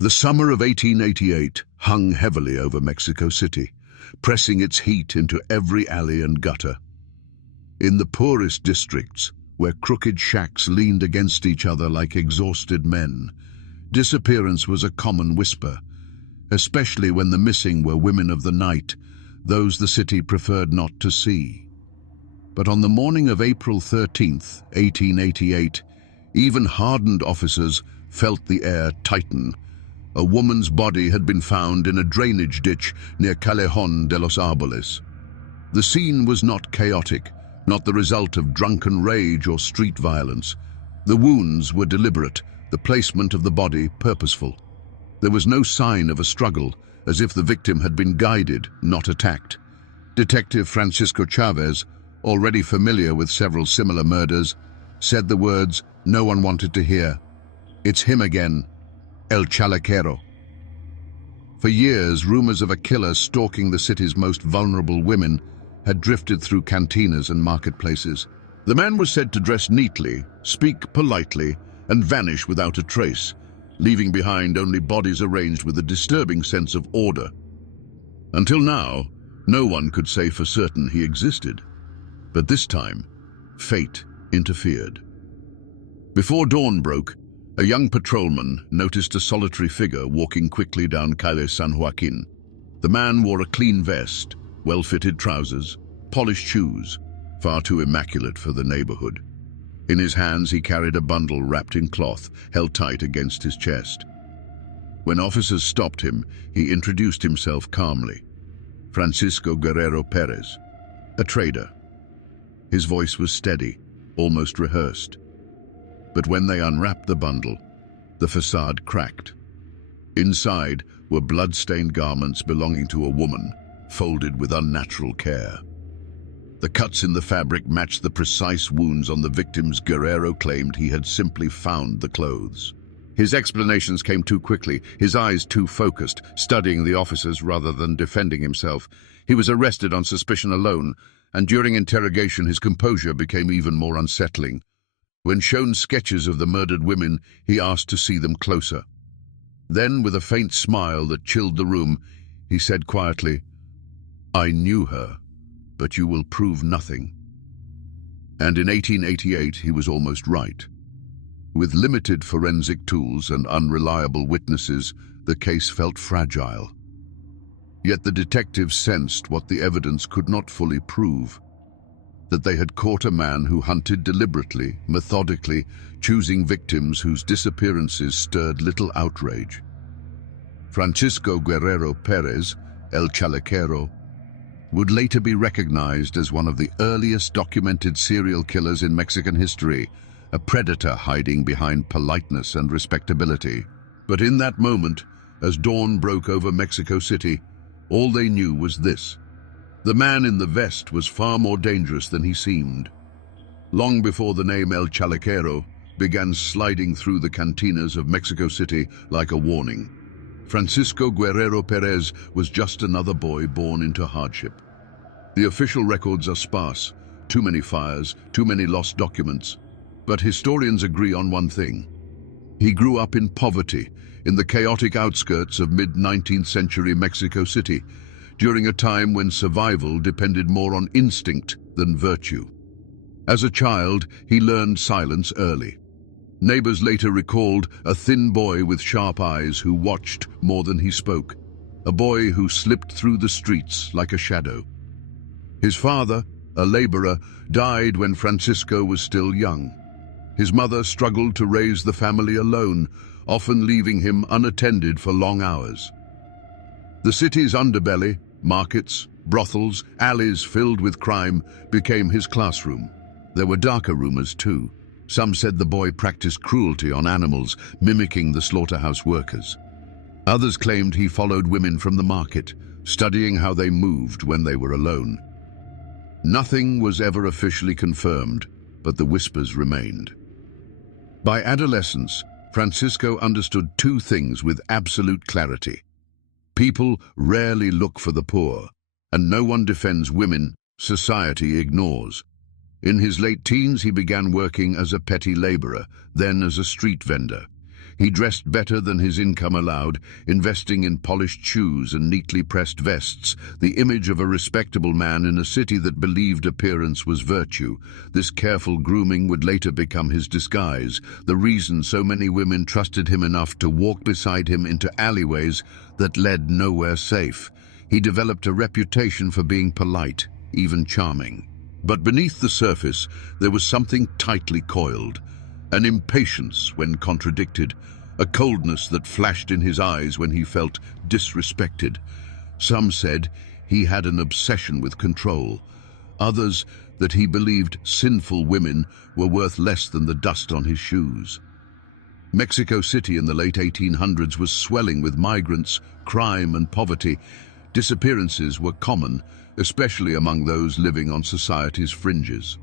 The summer of 1888 hung heavily over Mexico City, pressing its heat into every alley and gutter. In the poorest districts, where crooked shacks leaned against each other like exhausted men, disappearance was a common whisper, especially when the missing were women of the night, those the city preferred not to see. But on the morning of April 13th, 1888, even hardened officers felt the air tighten. A woman's body had been found in a drainage ditch near Callejón de los Árboles. The scene was not chaotic, not the result of drunken rage or street violence. The wounds were deliberate, the placement of the body purposeful. There was no sign of a struggle, as if the victim had been guided, not attacked. Detective Francisco Chavez, already familiar with several similar murders, said the words no one wanted to hear. "It's him again, El Chalequero." For years, rumors of a killer stalking the city's most vulnerable women had drifted through cantinas and marketplaces. The man was said to dress neatly, speak politely, and vanish without a trace, leaving behind only bodies arranged with a disturbing sense of order. Until now, no one could say for certain he existed. But this time, fate interfered. Before dawn broke, a young patrolman noticed a solitary figure walking quickly down Calle San Joaquin. The man wore a clean vest, well-fitted trousers, polished shoes, far too immaculate for the neighborhood. In his hands he carried a bundle wrapped in cloth, held tight against his chest. When officers stopped him, he introduced himself calmly. Francisco Guerrero Pérez, a trader. His voice was steady, almost rehearsed. But when they unwrapped the bundle, the facade cracked. Inside were blood-stained garments belonging to a woman, folded with unnatural care. The cuts in the fabric matched the precise wounds on the victims. Guerrero claimed he had simply found the clothes. His explanations came too quickly, his eyes too focused, studying the officers rather than defending himself. He was arrested on suspicion alone, and during interrogation his composure became even more unsettling. When shown sketches of the murdered women, he asked to see them closer. Then, with a faint smile that chilled the room, he said quietly, "I knew her, but you will prove nothing." And in 1888 he was almost right. With limited forensic tools and unreliable witnesses, the case felt fragile. Yet the detectives sensed what the evidence could not fully prove, that they had caught a man who hunted deliberately, methodically, choosing victims whose disappearances stirred little outrage. Francisco Guerrero Pérez, El Chalequero, would later be recognized as one of the earliest documented serial killers in Mexican history, a predator hiding behind politeness and respectability. But in that moment, as dawn broke over Mexico City, all they knew was this: the man in the vest was far more dangerous than he seemed. Long before the name El Chalequero began sliding through the cantinas of Mexico City like a warning, Francisco Guerrero Pérez was just another boy born into hardship. The official records are sparse, too many fires, too many lost documents. But historians agree on one thing. He grew up in poverty, in the chaotic outskirts of mid-19th century Mexico City, during a time when survival depended more on instinct than virtue. As a child, he learned silence early. Neighbors later recalled a thin boy with sharp eyes who watched more than he spoke, a boy who slipped through the streets like a shadow. His father, a laborer, died when Francisco was still young. His mother struggled to raise the family alone, often leaving him unattended for long hours. The city's underbelly, markets, brothels, alleys filled with crime, became his classroom. There were darker rumors too. Some said the boy practiced cruelty on animals, mimicking the slaughterhouse workers. Others claimed he followed women from the market, studying how they moved when they were alone. Nothing was ever officially confirmed, but the whispers remained. By adolescence, Francisco understood two things with absolute clarity. People rarely look for the poor, and no one defends women society ignores. In his late teens, he began working as a petty laborer, then as a street vendor. He dressed better than his income allowed, investing in polished shoes and neatly pressed vests, the image of a respectable man in a city that believed appearance was virtue. This careful grooming would later become his disguise, the reason so many women trusted him enough to walk beside him into alleyways that led nowhere safe. He developed a reputation for being polite, even charming. But beneath the surface, there was something tightly coiled, an impatience when contradicted, a coldness that flashed in his eyes when he felt disrespected. Some said he had an obsession with control. Others that he believed sinful women were worth less than the dust on his shoes. Mexico City in the late 1800s was swelling with migrants, crime and poverty. Disappearances were common, especially among those living on society's fringes.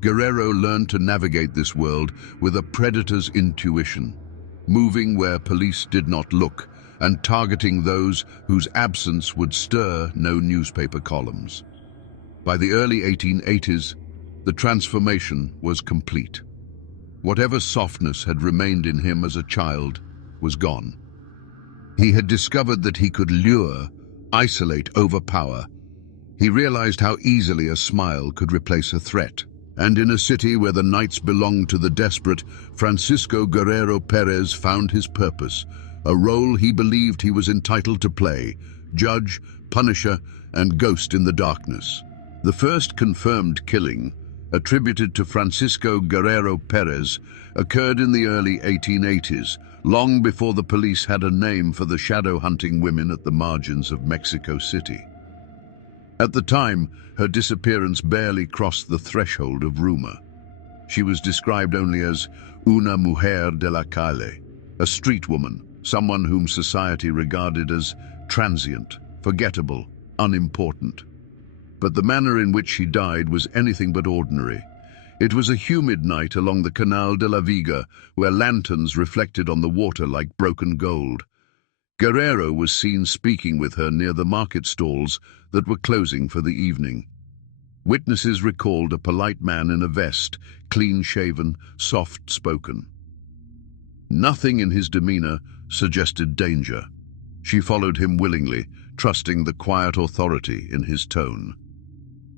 Guerrero learned to navigate this world with a predator's intuition, moving where police did not look and targeting those whose absence would stir no newspaper columns. By the early 1880s, the transformation was complete. Whatever softness had remained in him as a child was gone. He had discovered that he could lure, isolate, overpower. He realized how easily a smile could replace a threat. And in a city where the nights belonged to the desperate, Francisco Guerrero Pérez found his purpose, a role he believed he was entitled to play, judge, punisher, and ghost in the darkness. The first confirmed killing, attributed to Francisco Guerrero Pérez, occurred in the early 1880s, long before the police had a name for the shadow-hunting women at the margins of Mexico City. At the time, her disappearance barely crossed the threshold of rumor. She was described only as una mujer de la calle, a street woman, someone whom society regarded as transient, forgettable, unimportant. But the manner in which she died was anything but ordinary. It was a humid night along the Canal de la Viga, where lanterns reflected on the water like broken gold. Guerrero was seen speaking with her near the market stalls that were closing for the evening. Witnesses recalled a polite man in a vest, clean-shaven, soft-spoken. Nothing in his demeanor suggested danger. She followed him willingly, trusting the quiet authority in his tone.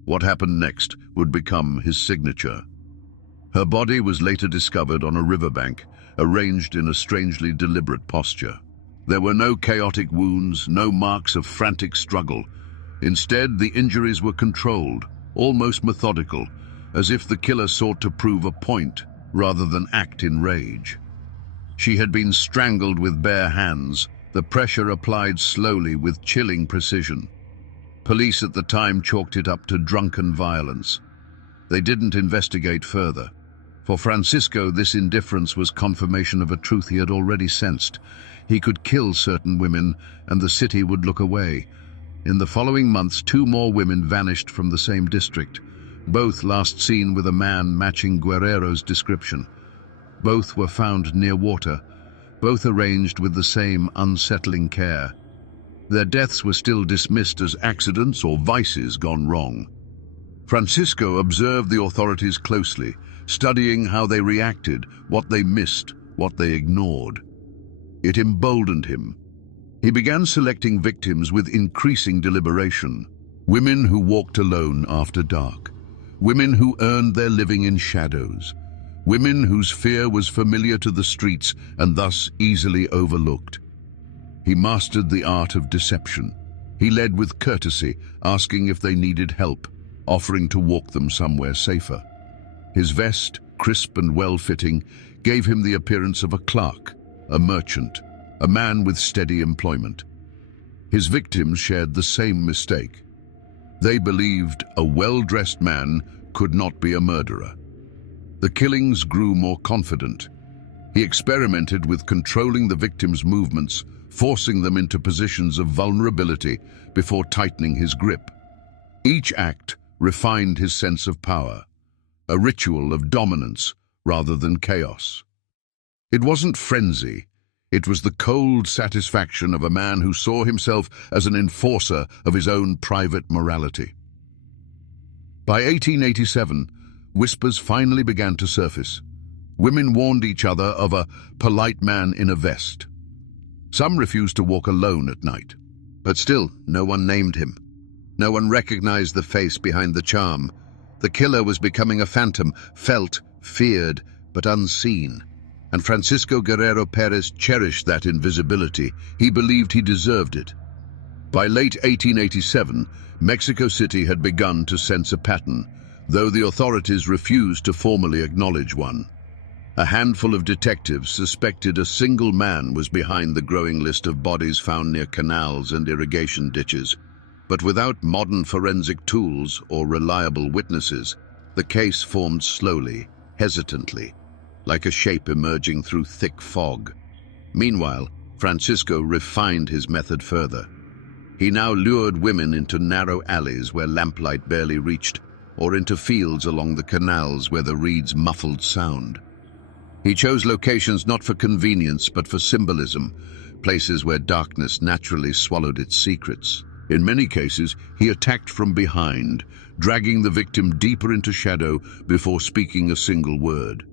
What happened next would become his signature. Her body was later discovered on a riverbank, arranged in a strangely deliberate posture. There were no chaotic wounds, no marks of frantic struggle. Instead, the injuries were controlled, almost methodical, as if the killer sought to prove a point rather than act in rage. She had been strangled with bare hands, the pressure applied slowly with chilling precision. Police at the time chalked it up to drunken violence. They didn't investigate further. For Francisco, this indifference was confirmation of a truth he had already sensed. He could kill certain women, and the city would look away. In the following months, 2 more women vanished from the same district, both last seen with a man matching Guerrero's description. Both were found near water, both arranged with the same unsettling care. Their deaths were still dismissed as accidents or vices gone wrong. Francisco observed the authorities closely, studying how they reacted, what they missed, what they ignored. It emboldened him. He began selecting victims with increasing deliberation. Women who walked alone after dark. Women who earned their living in shadows. Women whose fear was familiar to the streets and thus easily overlooked. He mastered the art of deception. He led with courtesy, asking if they needed help, offering to walk them somewhere safer. His vest, crisp and well-fitting, gave him the appearance of a clerk, a merchant, a man with steady employment. His victims shared the same mistake. They believed a well-dressed man could not be a murderer. The killings grew more confident. He experimented with controlling the victims' movements, forcing them into positions of vulnerability before tightening his grip. Each act refined his sense of power, a ritual of dominance rather than chaos. It wasn't frenzy. It was the cold satisfaction of a man who saw himself as an enforcer of his own private morality. By 1887, whispers finally began to surface. Women warned each other of a polite man in a vest. Some refused to walk alone at night, but still no one named him. No one recognized the face behind the charm. The killer was becoming a phantom, felt, feared, but unseen. And Francisco Guerrero Pérez cherished that invisibility. He believed he deserved it. By late 1887, Mexico City had begun to sense a pattern, though the authorities refused to formally acknowledge one. A handful of detectives suspected a single man was behind the growing list of bodies found near canals and irrigation ditches. But without modern forensic tools or reliable witnesses, the case formed slowly, hesitantly, like a shape emerging through thick fog. Meanwhile, Francisco refined his method further. He now lured women into narrow alleys where lamplight barely reached, or into fields along the canals where the reeds muffled sound. He chose locations not for convenience but for symbolism, places where darkness naturally swallowed its secrets. In many cases, he attacked from behind, dragging the victim deeper into shadow before speaking a single word.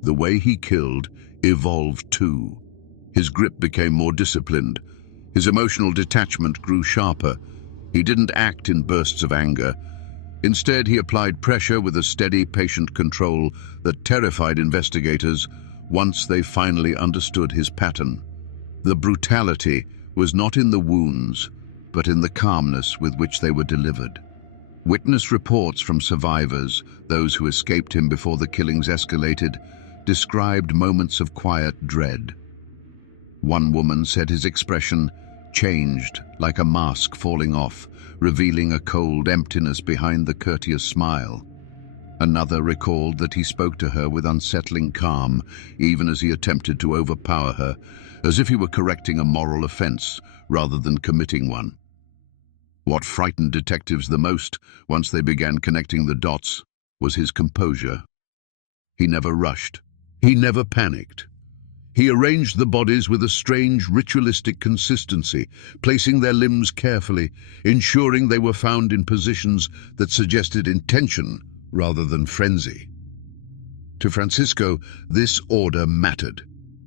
The way he killed evolved too. His grip became more disciplined. His emotional detachment grew sharper. He didn't act in bursts of anger. Instead, he applied pressure with a steady, patient control that terrified investigators once they finally understood his pattern. The brutality was not in the wounds, but in the calmness with which they were delivered. Witness reports from survivors, those who escaped him before the killings escalated, described moments of quiet dread. One woman said his expression changed, like a mask falling off, revealing a cold emptiness behind the courteous smile. Another recalled that he spoke to her with unsettling calm, even as he attempted to overpower her, as if he were correcting a moral offense rather than committing one. What frightened detectives the most, once they began connecting the dots, was his composure. He never rushed. He never panicked. He arranged the bodies with a strange ritualistic consistency, placing their limbs carefully, ensuring they were found in positions that suggested intention rather than frenzy. To Francisco, this order mattered.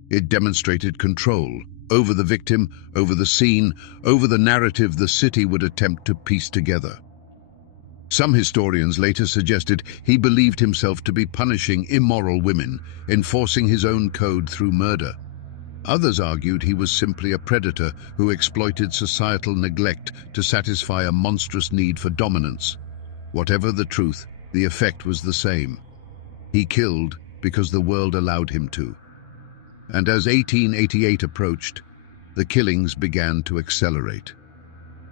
It demonstrated control over the victim, over the scene, over the narrative the city would attempt to piece together. Some historians later suggested he believed himself to be punishing immoral women, enforcing his own code through murder. Others argued he was simply a predator who exploited societal neglect to satisfy a monstrous need for dominance. Whatever the truth, the effect was the same. He killed because the world allowed him to. And as 1888 approached, the killings began to accelerate.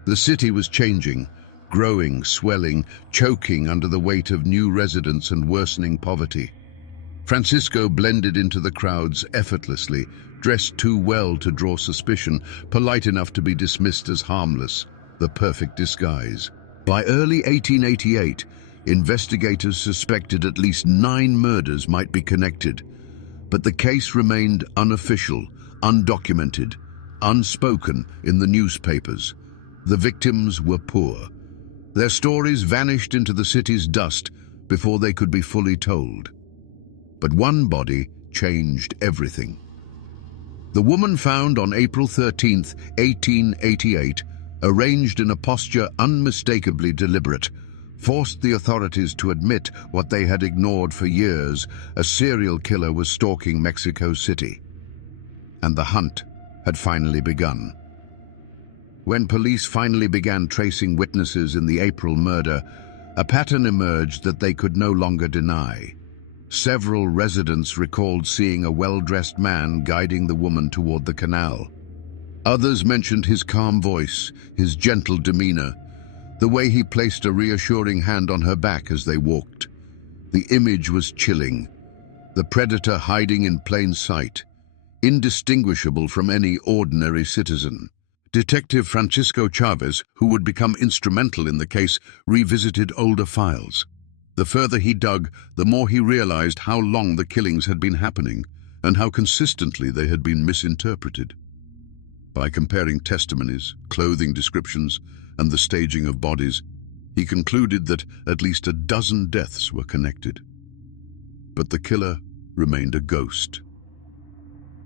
The city was changing, growing, swelling, choking under the weight of new residents and worsening poverty. Francisco blended into the crowds effortlessly, dressed too well to draw suspicion, polite enough to be dismissed as harmless, the perfect disguise. By early 1888, investigators suspected at least 9 murders might be connected, but the case remained unofficial, undocumented, unspoken in the newspapers. The victims were poor. Their stories vanished into the city's dust before they could be fully told. But one body changed everything. The woman found on April 13, 1888, arranged in a posture unmistakably deliberate, forced the authorities to admit what they had ignored for years: a serial killer was stalking Mexico City. And the hunt had finally begun. When police finally began tracing witnesses in the April murder, a pattern emerged that they could no longer deny. Several residents recalled seeing a well-dressed man guiding the woman toward the canal. Others mentioned his calm voice, his gentle demeanor, the way he placed a reassuring hand on her back as they walked. The image was chilling. The predator hiding in plain sight, indistinguishable from any ordinary citizen. Detective Francisco Chavez, who would become instrumental in the case, revisited older files. The further he dug, the more he realized how long the killings had been happening and how consistently they had been misinterpreted. By comparing testimonies, clothing descriptions, and the staging of bodies, he concluded that at least a dozen deaths were connected. But the killer remained a ghost.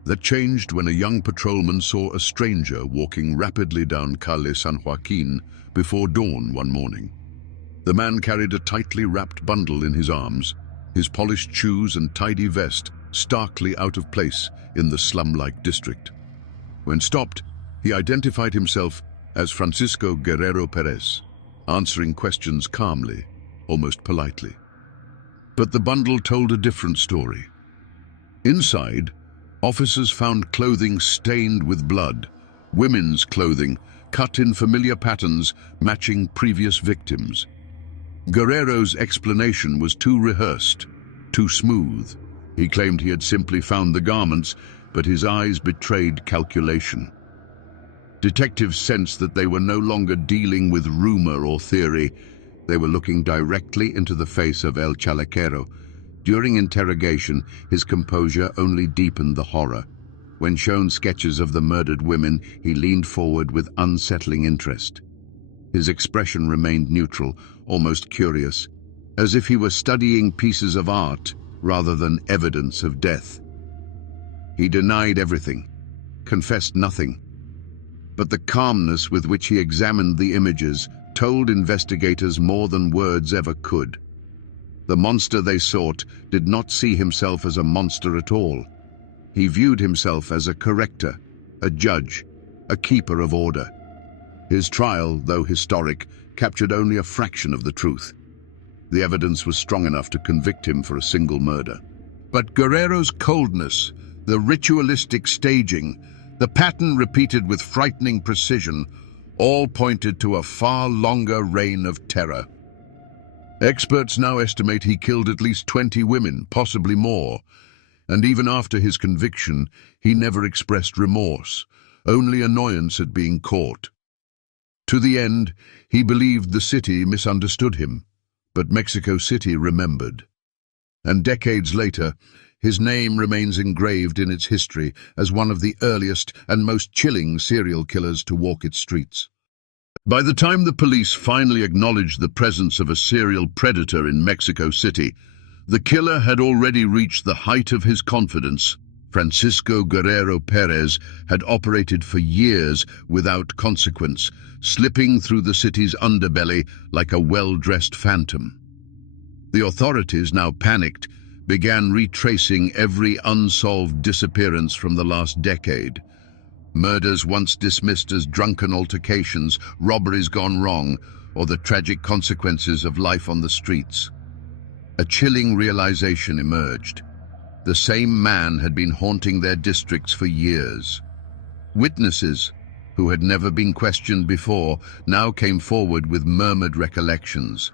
That changed when a young patrolman saw a stranger walking rapidly down Calle San Joaquin before dawn one morning. The man carried a tightly wrapped bundle in his arms, his polished shoes and tidy vest starkly out of place in the slum-like district. When stopped, he identified himself as Francisco Guerrero Pérez, answering questions calmly, almost politely. But the bundle told a different story. Inside, officers found clothing stained with blood, women's clothing cut in familiar patterns matching previous victims. Guerrero's explanation was too rehearsed, too smooth. He claimed he had simply found the garments, but his eyes betrayed calculation. Detectives sensed that they were no longer dealing with rumor or theory. They were looking directly into the face of El Chalequero. During interrogation, his composure only deepened the horror. When shown sketches of the murdered women, he leaned forward with unsettling interest. His expression remained neutral, almost curious, as if he were studying pieces of art rather than evidence of death. He denied everything, confessed nothing, but the calmness with which he examined the images told investigators more than words ever could. The monster they sought did not see himself as a monster at all. He viewed himself as a corrector, a judge, a keeper of order. His trial, though historic, captured only a fraction of the truth. The evidence was strong enough to convict him for a single murder. But Guerrero's coldness, the ritualistic staging, the pattern repeated with frightening precision, all pointed to a far longer reign of terror. Experts now estimate he killed at least 20 women, possibly more, and even after his conviction, he never expressed remorse, only annoyance at being caught. To the end, he believed the city misunderstood him, but Mexico City remembered. And decades later, his name remains engraved in its history as one of the earliest and most chilling serial killers to walk its streets. By the time the police finally acknowledged the presence of a serial predator in Mexico City, the killer had already reached the height of his confidence. Francisco Guerrero Pérez had operated for years without consequence, slipping through the city's underbelly like a well-dressed phantom. The authorities, now panicked, began retracing every unsolved disappearance from the last decade. Murders once dismissed as drunken altercations, robberies gone wrong, or the tragic consequences of life on the streets. A chilling realization emerged. The same man had been haunting their districts for years. Witnesses, who had never been questioned before, now came forward with murmured recollections.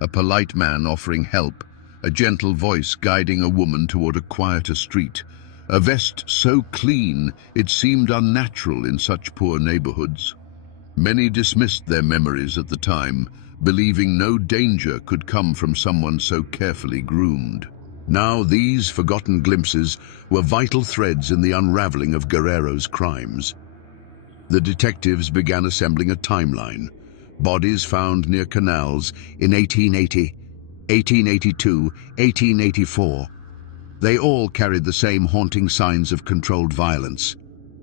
A polite man offering help, a gentle voice guiding a woman toward a quieter street, a vest so clean it seemed unnatural in such poor neighborhoods. Many dismissed their memories at the time, believing no danger could come from someone so carefully groomed. Now these forgotten glimpses were vital threads in the unraveling of Guerrero's crimes. The detectives began assembling a timeline. Bodies found near canals in 1880, 1882, 1884. They all carried the same haunting signs of controlled violence.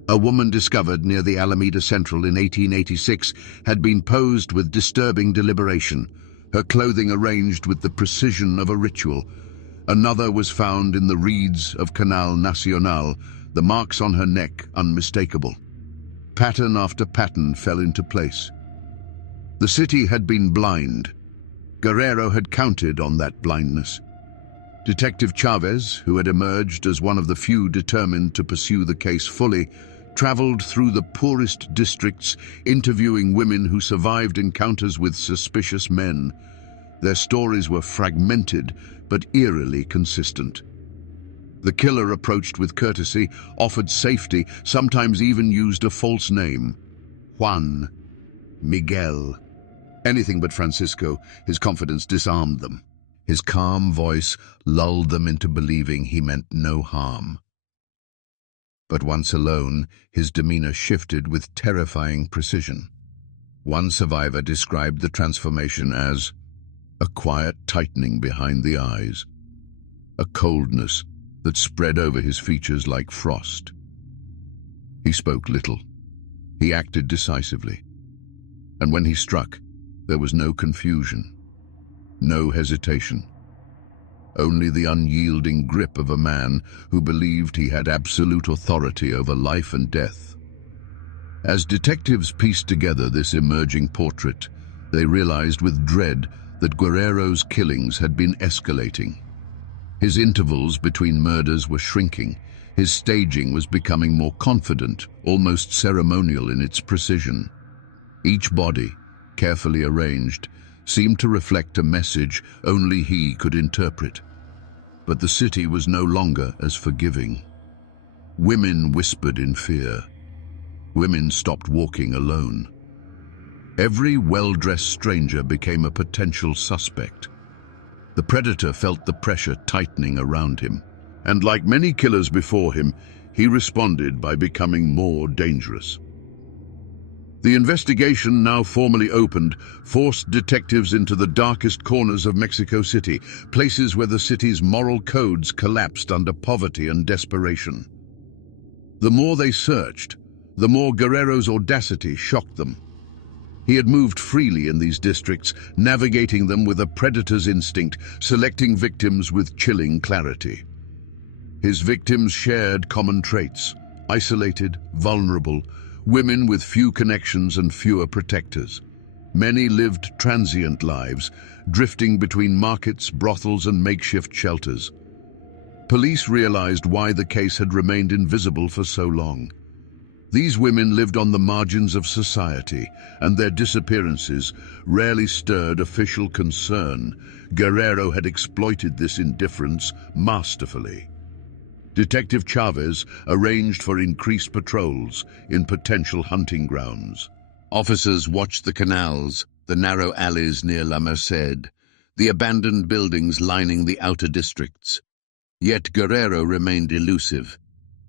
A woman discovered near the Alameda Central in 1886 had been posed with disturbing deliberation, her clothing arranged with the precision of a ritual. Another was found in the reeds of Canal Nacional, the marks on her neck unmistakable. Pattern after pattern fell into place. The city had been blind. Guerrero had counted on that blindness. Detective Chavez, who had emerged as one of the few determined to pursue the case fully, traveled through the poorest districts, interviewing women who survived encounters with suspicious men. Their stories were fragmented, but eerily consistent. The killer approached with courtesy, offered safety, sometimes even used a false name. Juan, Miguel. Anything but Francisco. His confidence disarmed them. His calm voice lulled them into believing he meant no harm. But once alone, his demeanor shifted with terrifying precision. One survivor described the transformation as a quiet tightening behind the eyes, a coldness that spread over his features like frost. He spoke little. He acted decisively. And when he struck, there was no confusion, no hesitation. Only the unyielding grip of a man who believed he had absolute authority over life and death. As detectives pieced together this emerging portrait, they realized with dread that Guerrero's killings had been escalating. His intervals between murders were shrinking. His staging was becoming more confident, almost ceremonial in its precision. Each body, carefully arranged, seemed to reflect a message only he could interpret. But the city was no longer as forgiving. Women whispered in fear. Women stopped walking alone. Every well-dressed stranger became a potential suspect. The predator felt the pressure tightening around him, and like many killers before him, he responded by becoming more dangerous. The investigation, now formally opened, forced detectives into the darkest corners of Mexico City, places where the city's moral codes collapsed under poverty and desperation. The more they searched, the more Guerrero's audacity shocked them. He had moved freely in these districts, navigating them with a predator's instinct, selecting victims with chilling clarity. His victims shared common traits: isolated, vulnerable, women with few connections and fewer protectors. Many lived transient lives, drifting between markets, brothels, and makeshift shelters. Police realized why the case had remained invisible for so long. These women lived on the margins of society, and their disappearances rarely stirred official concern. Guerrero had exploited this indifference masterfully. Detective Chavez arranged for increased patrols in potential hunting grounds. Officers watched the canals, the narrow alleys near La Merced, the abandoned buildings lining the outer districts. Yet Guerrero remained elusive.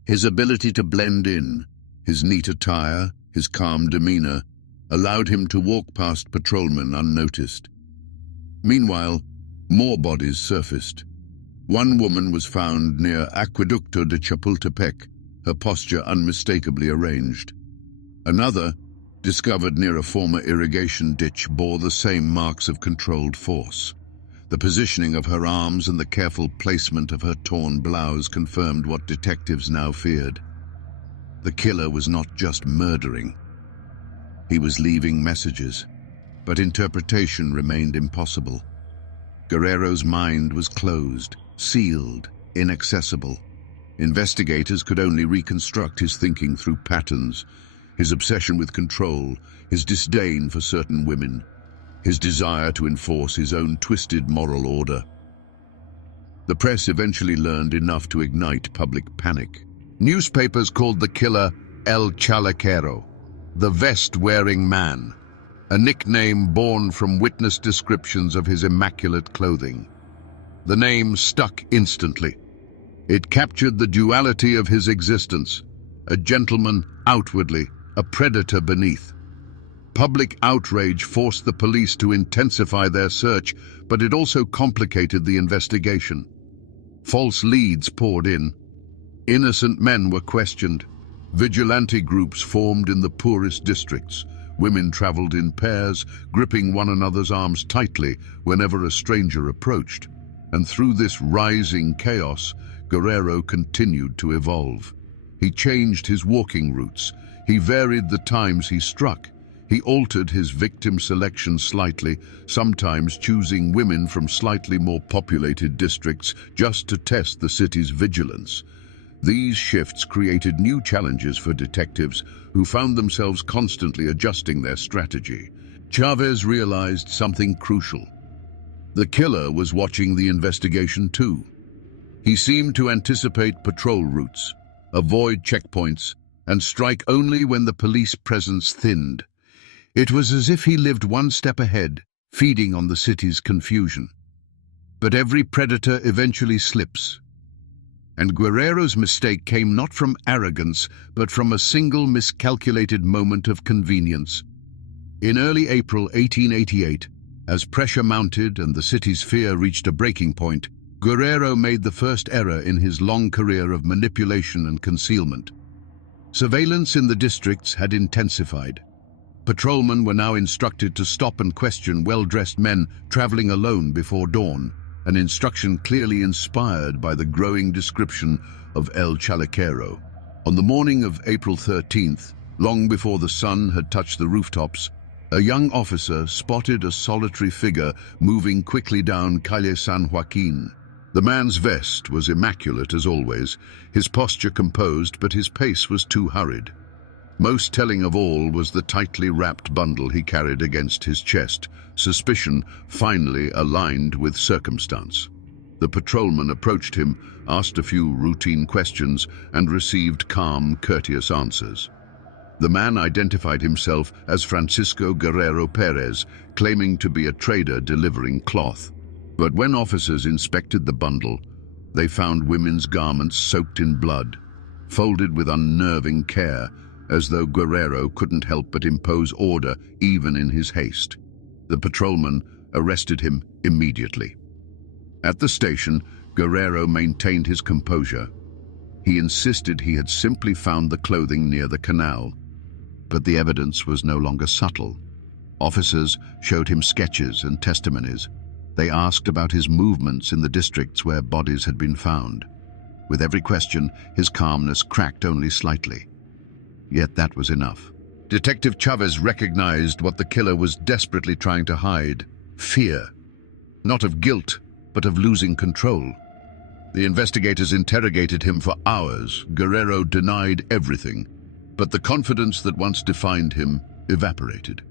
His ability to blend in, his neat attire, his calm demeanor, allowed him to walk past patrolmen unnoticed. Meanwhile, more bodies surfaced. One woman was found near Aqueducto de Chapultepec, her posture unmistakably arranged. Another, discovered near a former irrigation ditch, bore the same marks of controlled force. The positioning of her arms and the careful placement of her torn blouse confirmed what detectives now feared. The killer was not just murdering. He was leaving messages, but interpretation remained impossible. Guerrero's mind was closed, sealed, inaccessible. Investigators could only reconstruct his thinking through patterns, his obsession with control, his disdain for certain women, his desire to enforce his own twisted moral order. The press eventually learned enough to ignite public panic. Newspapers called the killer El Chalequero, the vest-wearing man, a nickname born from witness descriptions of his immaculate clothing. The name stuck instantly. It captured the duality of his existence: a gentleman outwardly, a predator beneath. Public outrage forced the police to intensify their search, but it also complicated the investigation. False leads poured in. Innocent men were questioned. Vigilante groups formed in the poorest districts. Women traveled in pairs, gripping one another's arms tightly whenever a stranger approached. And through this rising chaos, Guerrero continued to evolve. He changed his walking routes. He varied the times he struck. He altered his victim selection slightly, sometimes choosing women from slightly more populated districts just to test the city's vigilance. These shifts created new challenges for detectives who found themselves constantly adjusting their strategy. Chavez realized something crucial. The killer was watching the investigation too. He seemed to anticipate patrol routes, avoid checkpoints, and strike only when the police presence thinned. It was as if he lived one step ahead, feeding on the city's confusion. But every predator eventually slips. And Guerrero's mistake came not from arrogance, but from a single miscalculated moment of convenience. In early April 1888, as pressure mounted and the city's fear reached a breaking point, Guerrero made the first error in his long career of manipulation and concealment. Surveillance in the districts had intensified. Patrolmen were now instructed to stop and question well-dressed men traveling alone before dawn, an instruction clearly inspired by the growing description of El Chalequero. On the morning of April 13th, long before the sun had touched the rooftops, a young officer spotted a solitary figure moving quickly down Calle San Joaquin. The man's vest was immaculate as always, his posture composed, but his pace was too hurried. Most telling of all was the tightly wrapped bundle he carried against his chest, suspicion finally aligned with circumstance. The patrolman approached him, asked a few routine questions, and received calm, courteous answers. The man identified himself as Francisco Guerrero Pérez, claiming to be a trader delivering cloth. But when officers inspected the bundle, they found women's garments soaked in blood, folded with unnerving care, as though Guerrero couldn't help but impose order even in his haste. The patrolman arrested him immediately. At the station, Guerrero maintained his composure. He insisted he had simply found the clothing near the canal. But the evidence was no longer subtle. Officers showed him sketches and testimonies. They asked about his movements in the districts where bodies had been found. With every question, his calmness cracked only slightly. Yet that was enough. Detective Chavez recognized what the killer was desperately trying to hide: fear. Not of guilt, but of losing control. The investigators interrogated him for hours. Guerrero denied everything, but the confidence that once defined him evaporated.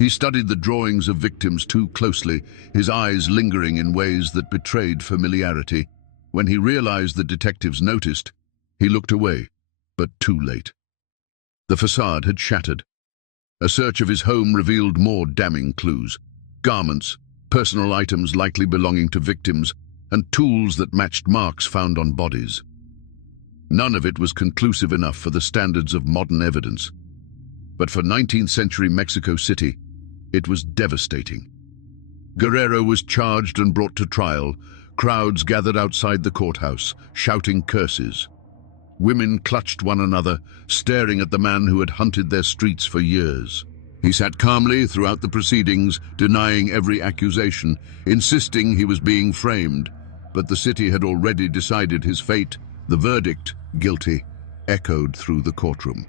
He studied the drawings of victims too closely, his eyes lingering in ways that betrayed familiarity. When he realized the detectives noticed, he looked away, but too late. The facade had shattered. A search of his home revealed more damning clues: garments, personal items likely belonging to victims, and tools that matched marks found on bodies. None of it was conclusive enough for the standards of modern evidence. But for 19th century Mexico City, it was devastating. Guerrero was charged and brought to trial. Crowds gathered outside the courthouse, shouting curses. Women clutched one another, staring at the man who had hunted their streets for years. He sat calmly throughout the proceedings, denying every accusation, insisting he was being framed. But the city had already decided his fate. The verdict, guilty, echoed through the courtroom.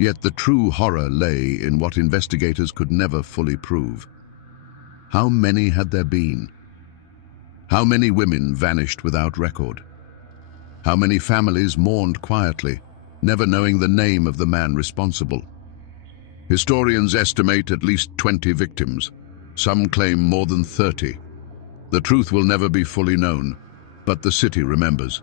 Yet the true horror lay in what investigators could never fully prove. How many had there been? How many women vanished without record? How many families mourned quietly, never knowing the name of the man responsible? Historians estimate at least 20 victims. Some claim more than 30. The truth will never be fully known, but the city remembers.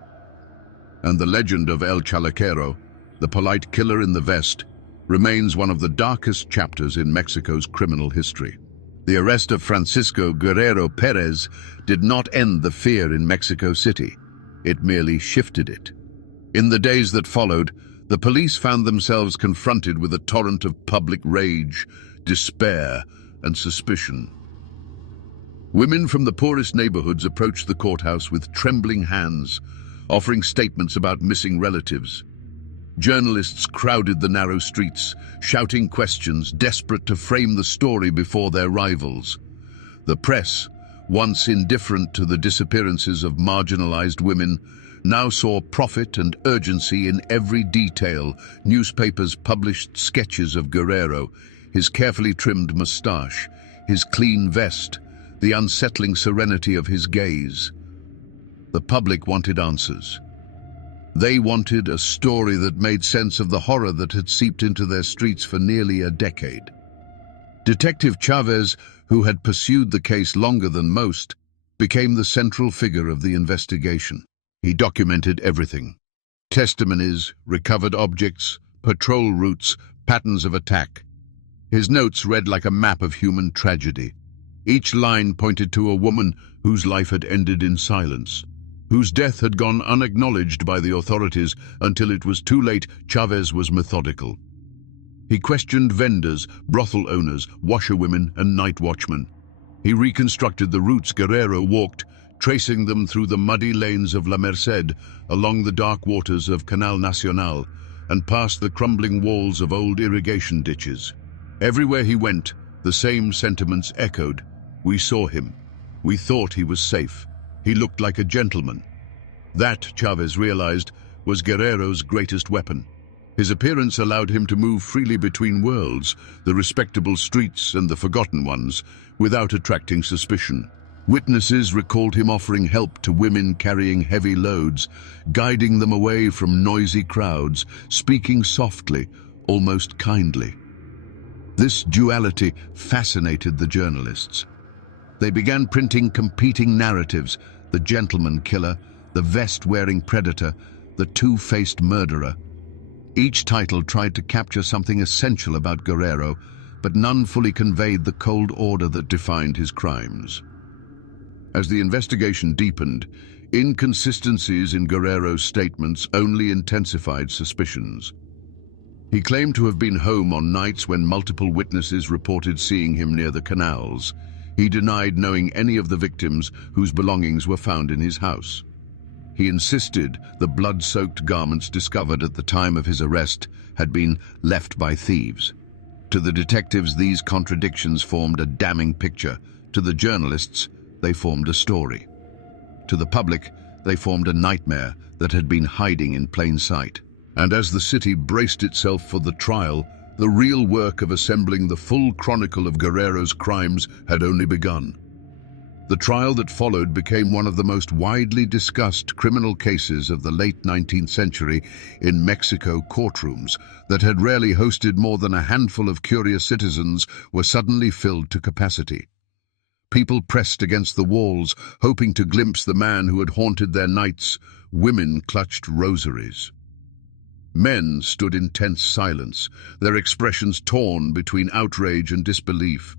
And the legend of El Chalequero, the polite killer in the vest, remains one of the darkest chapters in Mexico's criminal history. The arrest of Francisco Guerrero Pérez did not end the fear in Mexico City. It merely shifted it. In the days that followed, the police found themselves confronted with a torrent of public rage, despair, and suspicion. Women from the poorest neighborhoods approached the courthouse with trembling hands, offering statements about missing relatives. Journalists crowded the narrow streets, shouting questions, desperate to frame the story before their rivals. The press, once indifferent to the disappearances of marginalized women, now saw profit and urgency in every detail. Newspapers published sketches of Guerrero, his carefully trimmed mustache, his clean vest, the unsettling serenity of his gaze. The public wanted answers. They wanted a story that made sense of the horror that had seeped into their streets for nearly a decade. Detective Chavez, who had pursued the case longer than most, became the central figure of the investigation. He documented everything: testimonies, recovered objects, patrol routes, patterns of attack. His notes read like a map of human tragedy. Each line pointed to a woman whose life had ended in silence, whose death had gone unacknowledged by the authorities until it was too late. Chavez was methodical. He questioned vendors, brothel owners, washerwomen, and night watchmen. He reconstructed the routes Guerrero walked, tracing them through the muddy lanes of La Merced, along the dark waters of Canal Nacional, and past the crumbling walls of old irrigation ditches. Everywhere he went, the same sentiments echoed. We saw him. We thought he was safe. He looked like a gentleman. That, Chavez realized, was Guerrero's greatest weapon. His appearance allowed him to move freely between worlds, the respectable streets and the forgotten ones, without attracting suspicion. Witnesses recalled him offering help to women carrying heavy loads, guiding them away from noisy crowds, speaking softly, almost kindly. This duality fascinated the journalists. They began printing competing narratives: the gentleman killer, the vest-wearing predator, the two-faced murderer. Each title tried to capture something essential about Guerrero, but none fully conveyed the cold order that defined his crimes. As the investigation deepened, inconsistencies in Guerrero's statements only intensified suspicions. He claimed to have been home on nights when multiple witnesses reported seeing him near the canals. He denied knowing any of the victims whose belongings were found in his house. He insisted the blood-soaked garments discovered at the time of his arrest had been left by thieves. To the detectives, these contradictions formed a damning picture. To the journalists, they formed a story. To the public, they formed a nightmare that had been hiding in plain sight. And as the city braced itself for the trial, the real work of assembling the full chronicle of Guerrero's crimes had only begun. The trial that followed became one of the most widely discussed criminal cases of the late 19th century in Mexico. Courtrooms that had rarely hosted more than a handful of curious citizens were suddenly filled to capacity. People pressed against the walls, hoping to glimpse the man who had haunted their nights. Women clutched rosaries. Men stood in tense silence, their expressions torn between outrage and disbelief.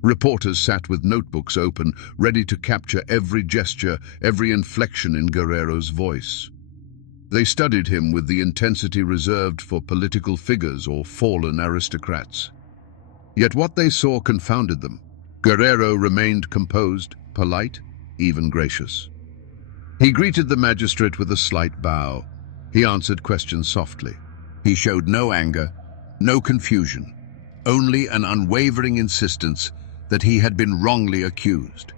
Reporters sat with notebooks open, ready to capture every gesture, every inflection in Guerrero's voice. They studied him with the intensity reserved for political figures or fallen aristocrats. Yet what they saw confounded them. Guerrero remained composed, polite, even gracious. He greeted the magistrate with a slight bow. He answered questions softly. He showed no anger, no confusion, only an unwavering insistence that he had been wrongly accused.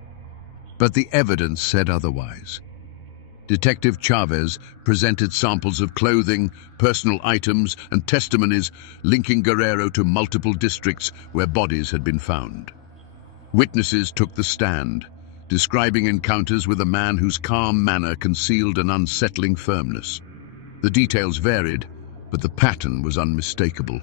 But the evidence said otherwise. Detective Chavez presented samples of clothing, personal items, and testimonies linking Guerrero to multiple districts where bodies had been found. Witnesses took the stand, describing encounters with a man whose calm manner concealed an unsettling firmness. The details varied, but the pattern was unmistakable.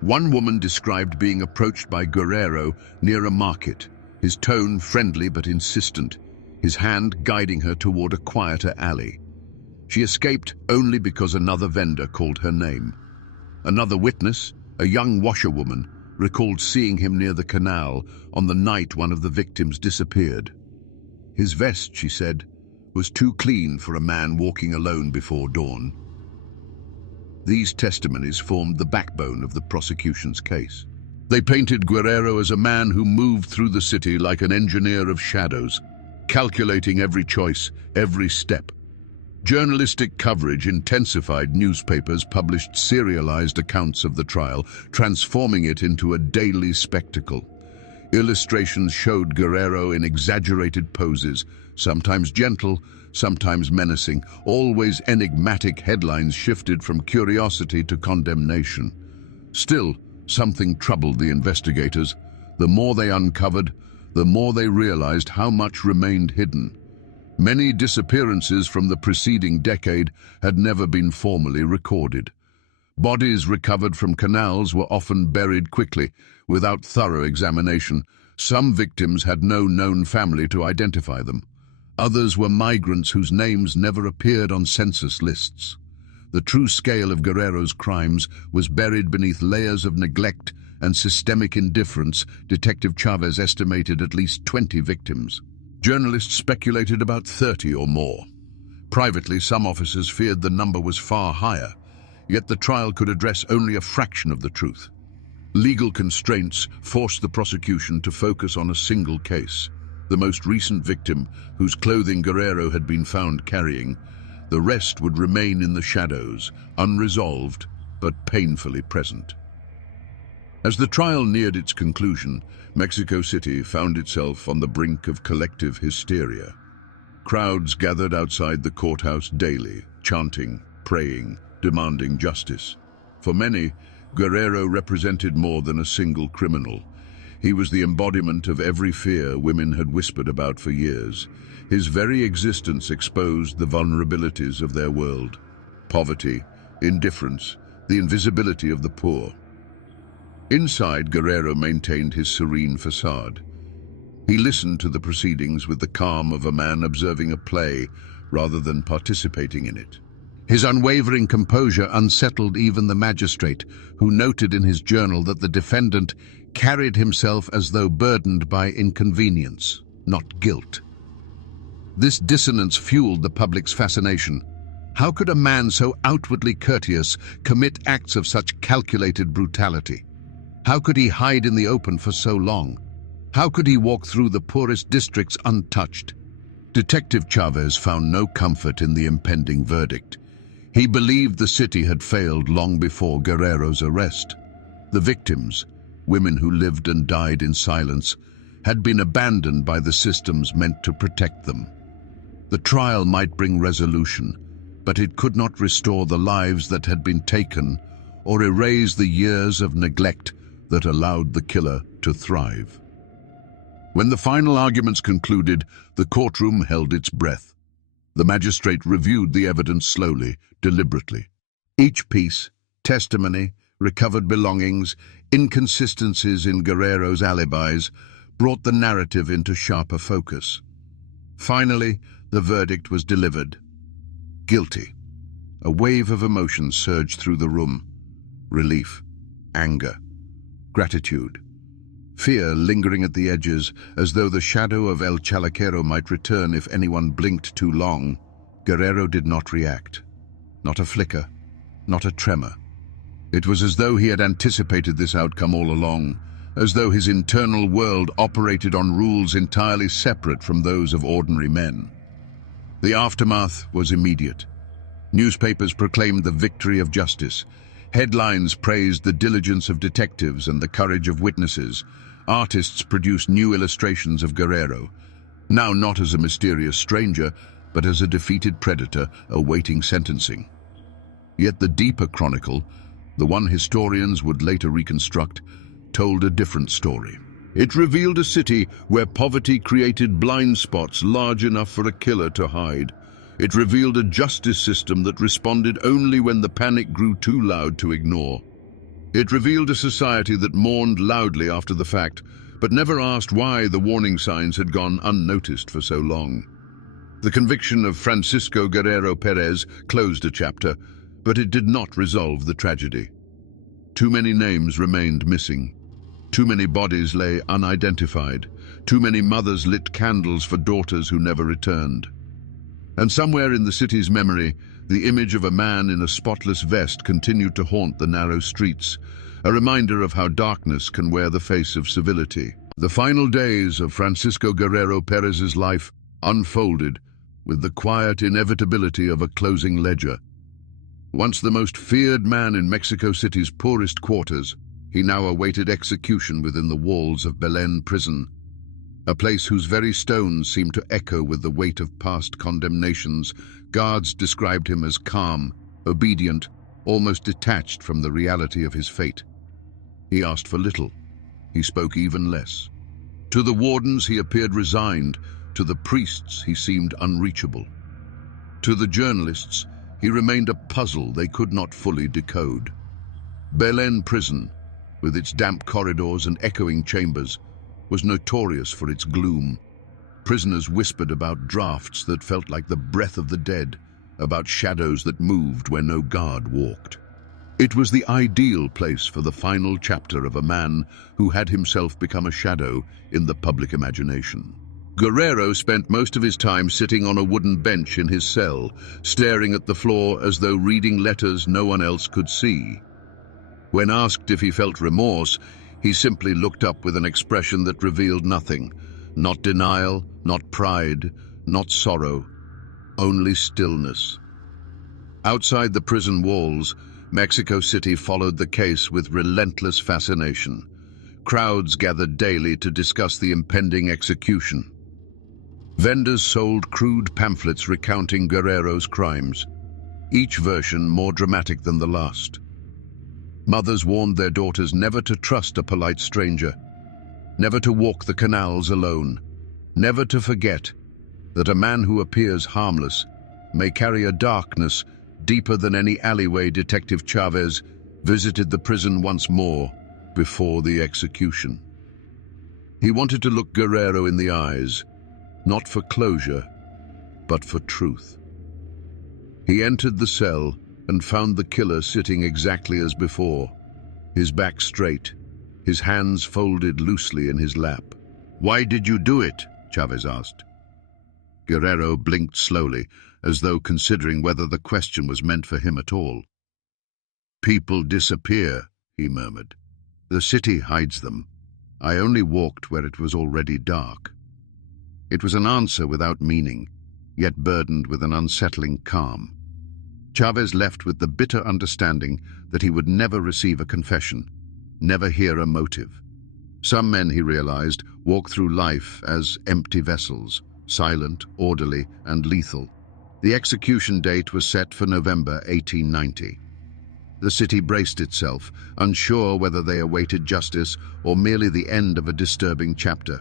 One woman described being approached by Guerrero near a market, his tone friendly but insistent, his hand guiding her toward a quieter alley. She escaped only because another vendor called her name. Another witness, a young washerwoman, recalled seeing him near the canal on the night one of the victims disappeared. His vest, she said, was too clean for a man walking alone before dawn. These testimonies formed the backbone of the prosecution's case. They painted Guerrero as a man who moved through the city like an engineer of shadows, calculating every choice, every step. Journalistic coverage intensified. Newspapers published serialized accounts of the trial, transforming it into a daily spectacle. Illustrations showed Guerrero in exaggerated poses, sometimes gentle, sometimes menacing. Always enigmatic headlines shifted from curiosity to condemnation. Still, something troubled the investigators. The more they uncovered, the more they realized how much remained hidden. Many disappearances from the preceding decade had never been formally recorded. Bodies recovered from canals were often buried quickly, without thorough examination. Some victims had no known family to identify them. Others were migrants whose names never appeared on census lists. The true scale of Guerrero's crimes was buried beneath layers of neglect and systemic indifference. Detective Chavez estimated at least 20 victims. Journalists speculated about 30 or more. Privately, some officers feared the number was far higher, yet the trial could address only a fraction of the truth. Legal constraints forced the prosecution to focus on a single case. the most recent victim whose clothing Guerrero had been found carrying. The rest would remain in the shadows, unresolved but painfully present. As the trial neared its conclusion, Mexico City found itself on the brink of collective hysteria. Crowds gathered outside the courthouse daily, chanting, praying, demanding justice. For many, Guerrero represented more than a single criminal. He was the embodiment of every fear women had whispered about for years. His very existence exposed the vulnerabilities of their world: poverty, indifference, the invisibility of the poor. Inside, Guerrero maintained his serene facade. He listened to the proceedings with the calm of a man observing a play rather than participating in it. His unwavering composure unsettled even the magistrate, who noted in his journal that the defendant carried himself as though burdened by inconvenience, not guilt. This dissonance fueled the public's fascination. How could a man so outwardly courteous commit acts of such calculated brutality? How could he hide in the open for so long? How could he walk through the poorest districts untouched? Detective Chavez found no comfort in the impending verdict. He believed the city had failed long before Guerrero's arrest. The victims, women who lived and died in silence, had been abandoned by the systems meant to protect them. The trial might bring resolution, but it could not restore the lives that had been taken or erase the years of neglect that allowed the killer to thrive. When the final arguments concluded, the courtroom held its breath. The magistrate reviewed the evidence slowly, deliberately. Each piece, testimony, recovered belongings, inconsistencies in Guerrero's alibis, brought the narrative into sharper focus. Finally, the verdict was delivered. Guilty. A wave of emotion surged through the room. Relief, anger, gratitude. Fear lingering at the edges, as though the shadow of El Chalequero might return if anyone blinked too long. Guerrero did not react. Not a flicker, not a tremor. It was as though he had anticipated this outcome all along, as though his internal world operated on rules entirely separate from those of ordinary men. The aftermath was immediate. Newspapers proclaimed the victory of justice. Headlines praised the diligence of detectives and the courage of witnesses. Artists produced new illustrations of Guerrero, now not as a mysterious stranger, but as a defeated predator awaiting sentencing. Yet the deeper chronicle, the one historians would later reconstruct, told a different story. It revealed a city where poverty created blind spots large enough for a killer to hide. It revealed a justice system that responded only when the panic grew too loud to ignore. It revealed a society that mourned loudly after the fact, but never asked why the warning signs had gone unnoticed for so long. The conviction of Francisco Guerrero Pérez closed a chapter, but it did not resolve the tragedy. Too many names remained missing. Too many bodies lay unidentified. Too many mothers lit candles for daughters who never returned. And somewhere in the city's memory, the image of a man in a spotless vest continued to haunt the narrow streets, a reminder of how darkness can wear the face of civility. The final days of Francisco Guerrero Pérez's life unfolded with the quiet inevitability of a closing ledger. Once the most feared man in Mexico City's poorest quarters, he now awaited execution within the walls of Belén prison, a place whose very stones seemed to echo with the weight of past condemnations. Guards described him as calm, obedient, almost detached from the reality of his fate. He asked for little. He spoke even less. To the wardens he appeared resigned. To the priests he seemed unreachable. To the journalists he remained a puzzle they could not fully decode. Belén prison, with its damp corridors and echoing chambers, was notorious for its gloom. Prisoners whispered about drafts that felt like the breath of the dead, about shadows that moved where no guard walked. It was the ideal place for the final chapter of a man who had himself become a shadow in the public imagination. Guerrero spent most of his time sitting on a wooden bench in his cell, staring at the floor as though reading letters no one else could see. When asked if he felt remorse, he simply looked up with an expression that revealed nothing, not denial, not pride, not sorrow, only stillness. Outside the prison walls, Mexico City followed the case with relentless fascination. Crowds gathered daily to discuss the impending execution. Vendors sold crude pamphlets recounting Guerrero's crimes, each version more dramatic than the last. Mothers warned their daughters never to trust a polite stranger, never to walk the canals alone, never to forget that a man who appears harmless may carry a darkness deeper than any alleyway. Detective Chavez visited the prison once more before the execution. He wanted to look Guerrero in the eyes, not for closure, but for truth. He entered the cell and found the killer sitting exactly as before, his back straight, his hands folded loosely in his lap. "Why did you do it?" Chavez asked. Guerrero blinked slowly, as though considering whether the question was meant for him at all. "People disappear," he murmured. "The city hides them. I only walked where it was already dark." It was an answer without meaning, yet burdened with an unsettling calm. Chavez left with the bitter understanding that he would never receive a confession, never hear a motive. Some men, he realized, walk through life as empty vessels, silent, orderly, and lethal. The execution date was set for November 1890. The city braced itself, unsure whether they awaited justice or merely the end of a disturbing chapter.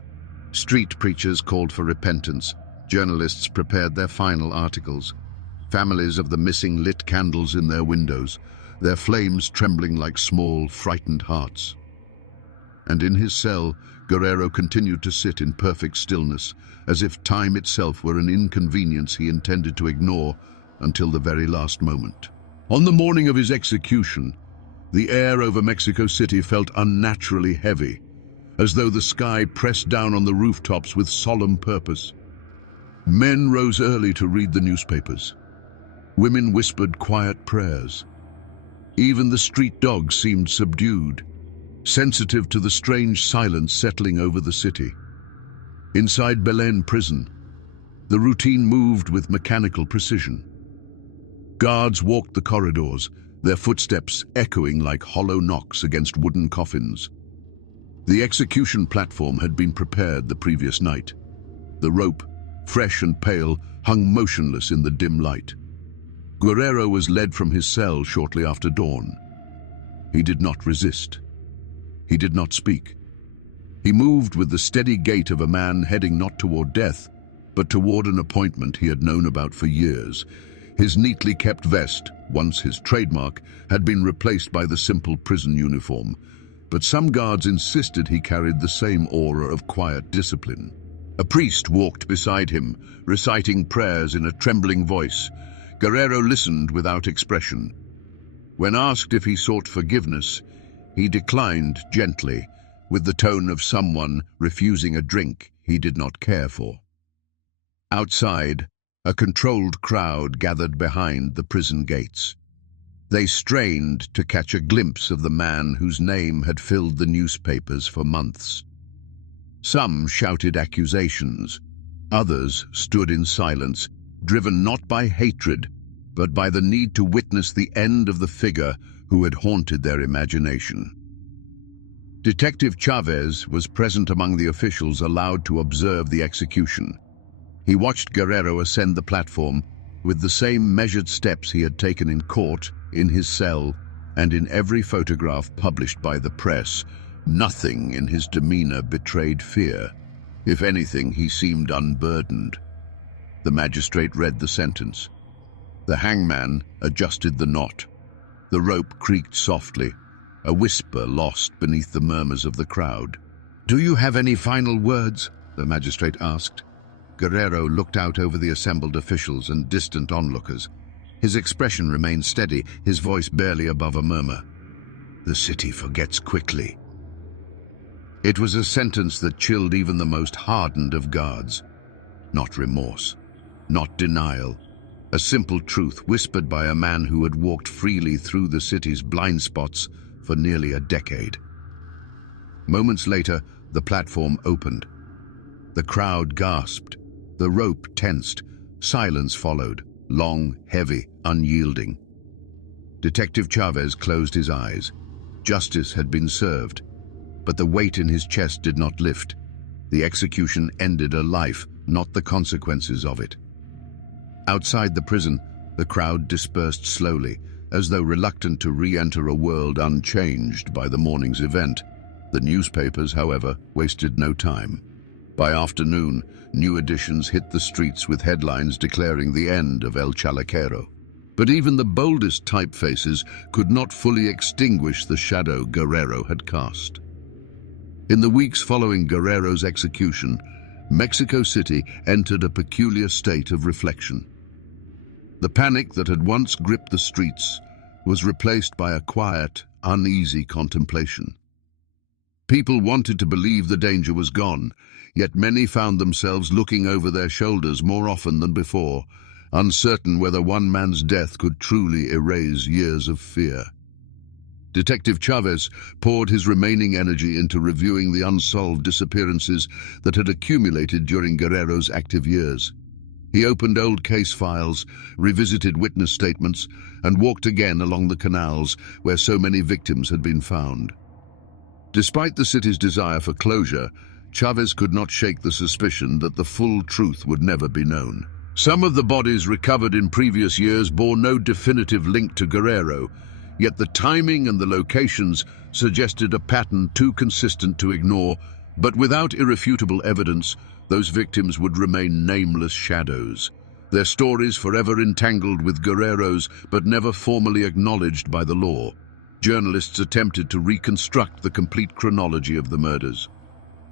Street preachers called for repentance. Journalists prepared their final articles. Families of the missing lit candles in their windows, their flames trembling like small, frightened hearts. And in his cell, Guerrero continued to sit in perfect stillness, as if time itself were an inconvenience he intended to ignore until the very last moment. On the morning of his execution, the air over Mexico City felt unnaturally heavy, as though the sky pressed down on the rooftops with solemn purpose. Men rose early to read the newspapers. Women whispered quiet prayers. Even the street dogs seemed subdued, sensitive to the strange silence settling over the city. Inside Belén prison, the routine moved with mechanical precision. Guards walked the corridors, their footsteps echoing like hollow knocks against wooden coffins. The execution platform had been prepared the previous night. The rope, fresh and pale, hung motionless in the dim light. Guerrero was led from his cell shortly after dawn. He did not resist. He did not speak. He moved with the steady gait of a man heading not toward death, but toward an appointment he had known about for years. His neatly kept vest, once his trademark, had been replaced by the simple prison uniform, but some guards insisted he carried the same aura of quiet discipline. A priest walked beside him, reciting prayers in a trembling voice. Guerrero listened without expression. When asked if he sought forgiveness, he declined gently, with the tone of someone refusing a drink he did not care for. Outside, a controlled crowd gathered behind the prison gates. They strained to catch a glimpse of the man whose name had filled the newspapers for months. Some shouted accusations. Others stood in silence, driven not by hatred, but by the need to witness the end of the figure who had haunted their imagination. Detective Chavez was present among the officials allowed to observe the execution. He watched Guerrero ascend the platform with the same measured steps he had taken in court, in his cell, and in every photograph published by the press. Nothing in his demeanor betrayed fear. If anything, he seemed unburdened. The magistrate read the sentence. The hangman adjusted the knot. The rope creaked softly, a whisper lost beneath the murmurs of the crowd. "Do you have any final words?" the magistrate asked. Guerrero looked out over the assembled officials and distant onlookers. His expression remained steady, his voice barely above a murmur. "The city forgets quickly." It was a sentence that chilled even the most hardened of guards. Not remorse, not denial. A simple truth whispered by a man who had walked freely through the city's blind spots for nearly a decade. Moments later, the platform opened. The crowd gasped. The rope tensed. Silence followed, long, heavy, unyielding. Detective Chavez closed his eyes. Justice had been served, but the weight in his chest did not lift. The execution ended a life, not the consequences of it. Outside the prison, the crowd dispersed slowly, as though reluctant to re-enter a world unchanged by the morning's event. The newspapers, however, wasted no time. By afternoon, new editions hit the streets with headlines declaring the end of El Chalequero. But even the boldest typefaces could not fully extinguish the shadow Guerrero had cast. In the weeks following Guerrero's execution, Mexico City entered a peculiar state of reflection. The panic that had once gripped the streets was replaced by a quiet, uneasy contemplation. People wanted to believe the danger was gone, yet many found themselves looking over their shoulders more often than before, uncertain whether one man's death could truly erase years of fear. Detective Chavez poured his remaining energy into reviewing the unsolved disappearances that had accumulated during Guerrero's active years. He opened old case files, revisited witness statements, and walked again along the canals where so many victims had been found. Despite the city's desire for closure, Chavez could not shake the suspicion that the full truth would never be known. Some of the bodies recovered in previous years bore no definitive link to Guerrero, yet the timing and the locations suggested a pattern too consistent to ignore. But without irrefutable evidence, those victims would remain nameless shadows, their stories forever entangled with Guerrero's but never formally acknowledged by the law. Journalists attempted to reconstruct the complete chronology of the murders,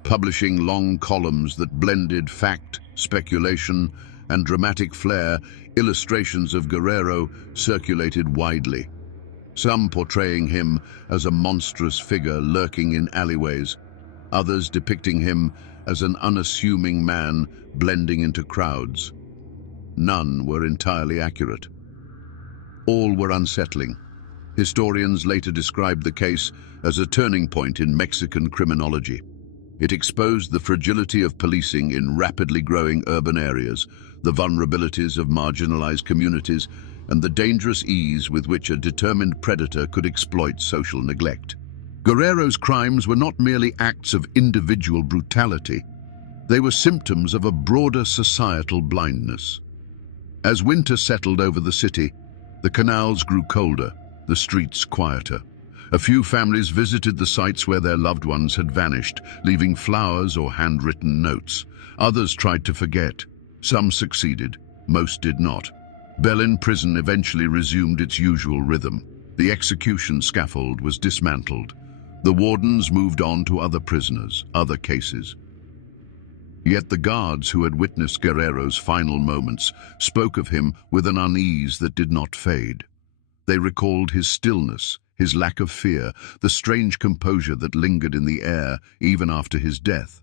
publishing long columns that blended fact, speculation, and dramatic flair. Illustrations of Guerrero circulated widely, some portraying him as a monstrous figure lurking in alleyways, others depicting him as an unassuming man blending into crowds. None were entirely accurate. All were unsettling. Historians later described the case as a turning point in Mexican criminology. It exposed the fragility of policing in rapidly growing urban areas, the vulnerabilities of marginalized communities, and the dangerous ease with which a determined predator could exploit social neglect. Guerrero's crimes were not merely acts of individual brutality. They were symptoms of a broader societal blindness. As winter settled over the city, the canals grew colder, the streets quieter. A few families visited the sites where their loved ones had vanished, leaving flowers or handwritten notes. Others tried to forget. Some succeeded, most did not. Belin prison eventually resumed its usual rhythm. The execution scaffold was dismantled. The wardens moved on to other prisoners, other cases. Yet the guards who had witnessed Guerrero's final moments spoke of him with an unease that did not fade. They recalled his stillness, his lack of fear, the strange composure that lingered in the air even after his death.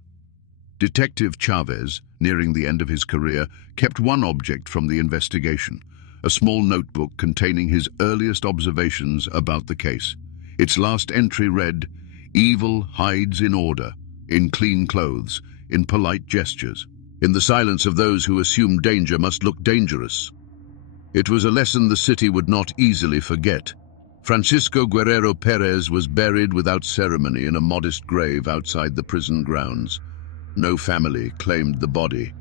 Detective Chavez, nearing the end of his career, kept one object from the investigation, a small notebook containing his earliest observations about the case. Its last entry read, "Evil hides in order, in clean clothes, in polite gestures. In the silence of those who assume danger must look dangerous." It was a lesson the city would not easily forget. Francisco Guerrero Pérez was buried without ceremony in a modest grave outside the prison grounds. No family claimed the body.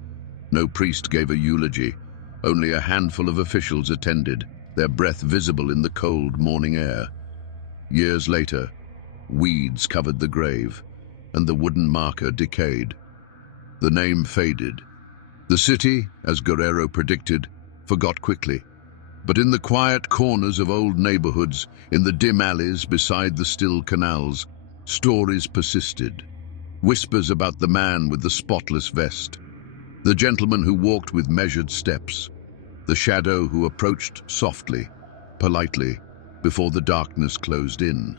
No priest gave a eulogy. Only a handful of officials attended, their breath visible in the cold morning air. Years later, weeds covered the grave, and the wooden marker decayed. The name faded. The city, as Guerrero predicted, forgot quickly. But in the quiet corners of old neighborhoods, in the dim alleys beside the still canals, stories persisted. Whispers about the man with the spotless vest, the gentleman who walked with measured steps, the shadow who approached softly, politely, before the darkness closed in.